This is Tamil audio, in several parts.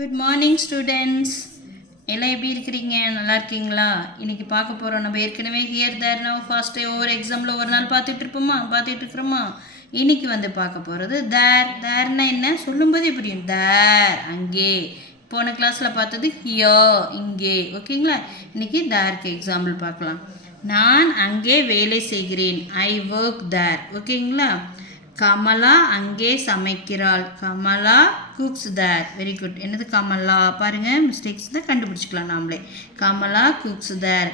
Good morning students. எல்லாம் எப்படி இருக்கிறீங்க? நல்லா இருக்கீங்களா? இன்றைக்கி பார்க்க போகிறோம். நம்ம ஏற்கனவே ஹியர் தேர் நவ் ஃபாஸ்ட்டு ஒவ்வொரு எக்ஸாமில் ஒரு நாள் பார்த்துட்டு இருக்கிறோமா? இன்றைக்கி பார்க்க போகிறது தேர்னா என்ன சொல்லும்போதே புரியும். தேர் அங்கே. போன கிளாஸில் பார்த்தது ஹியோ இங்கே. ஓகேங்களா? இன்றைக்கி தேருக்கு எக்ஸாம்பிள் பார்க்கலாம். நான் அங்கே வேலை செய்கிறேன். I work there. ஓகேங்களா? கமலா அங்கே சமைக்கிறாள். Kamala cooks there. Very good. என்னது கமலா? பாருங்கள், மிஸ்டேக்ஸ் தான் கண்டுபிடிச்சிக்கலாம் நாமளே. Kamala cooks there.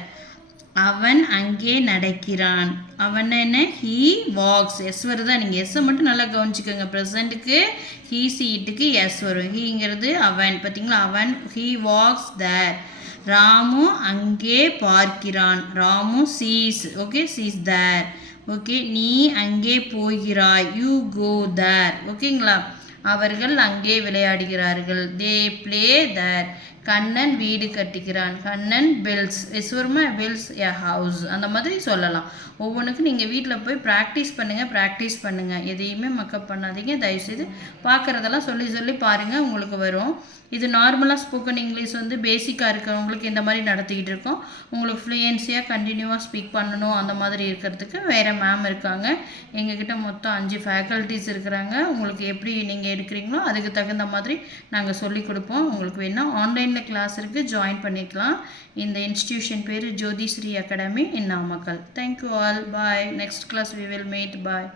அவன் அங்கே நடக்கிறான். அவன் என்ன? He walks. எஸ் வருதா? நீங்கள் எஸ்ஸை மட்டும் நல்லா கவனிச்சுக்கோங்க. ப்ரெசண்ட்டுக்கு ஹீ சீட்டுக்கு எஸ் வரும். ஹீங்கிறது அவன். பார்த்தீங்களா? அவன் ஹீ வாக்ஸ் தேர். ராமு அங்கே பார்க்கிறான். Ramu sees. Okay, sees there. Okay, நீ அங்கே போகிறாய். You go there. ஓகேங்களா? அவர்கள் அங்கே விளையாடுகிறார்கள். They play there. கண்ணன் வீடு கட்டுகிறான். கண்ணன் பில்ஸ். எஸ்வருமா? Builds a house. அந்த மாதிரி சொல்லலாம். ஒவ்வொன்றுக்கும் நீங்கள் வீட்டில் போய் ப்ராக்டிஸ் பண்ணுங்கள். எதையுமே மக்கப் பண்ணாதீங்க. தயவுசெய்து பார்க்குறதெல்லாம் சொல்லி பாருங்கள், உங்களுக்கு வரும். இது நார்மலாக ஸ்போக்கன் இங்கிலீஷ் பேசிக்காக இருக்கிறவங்களுக்கு இந்த மாதிரி நடத்திக்கிட்டு இருக்கோம். உங்களுக்கு ஃப்ளூயன்சியாக கண்டினியூவாக ஸ்பீக் பண்ணணும் அந்த மாதிரி இருக்கிறதுக்கு வேறு மேம் இருக்காங்க. எங்ககிட்ட மொத்தம் 5 ஃபேக்கல்ட்டிஸ் இருக்கிறாங்க. உங்களுக்கு எப்படி நீங்கள் எடுக்கிறீங்களோ அதுக்கு தகுந்த மாதிரி நாங்கள் சொல்லிக் கொடுப்போம். உங்களுக்கு வேணால் ஆன்லைனில் கிளாஸ் இருக்குது, ஜாயின் பண்ணிக்கலாம். இந்த இன்ஸ்டிடியூஷன் பேர் Jothisri academy in Namakkal. Thank you all. Bye. Next class we will meet. Bye.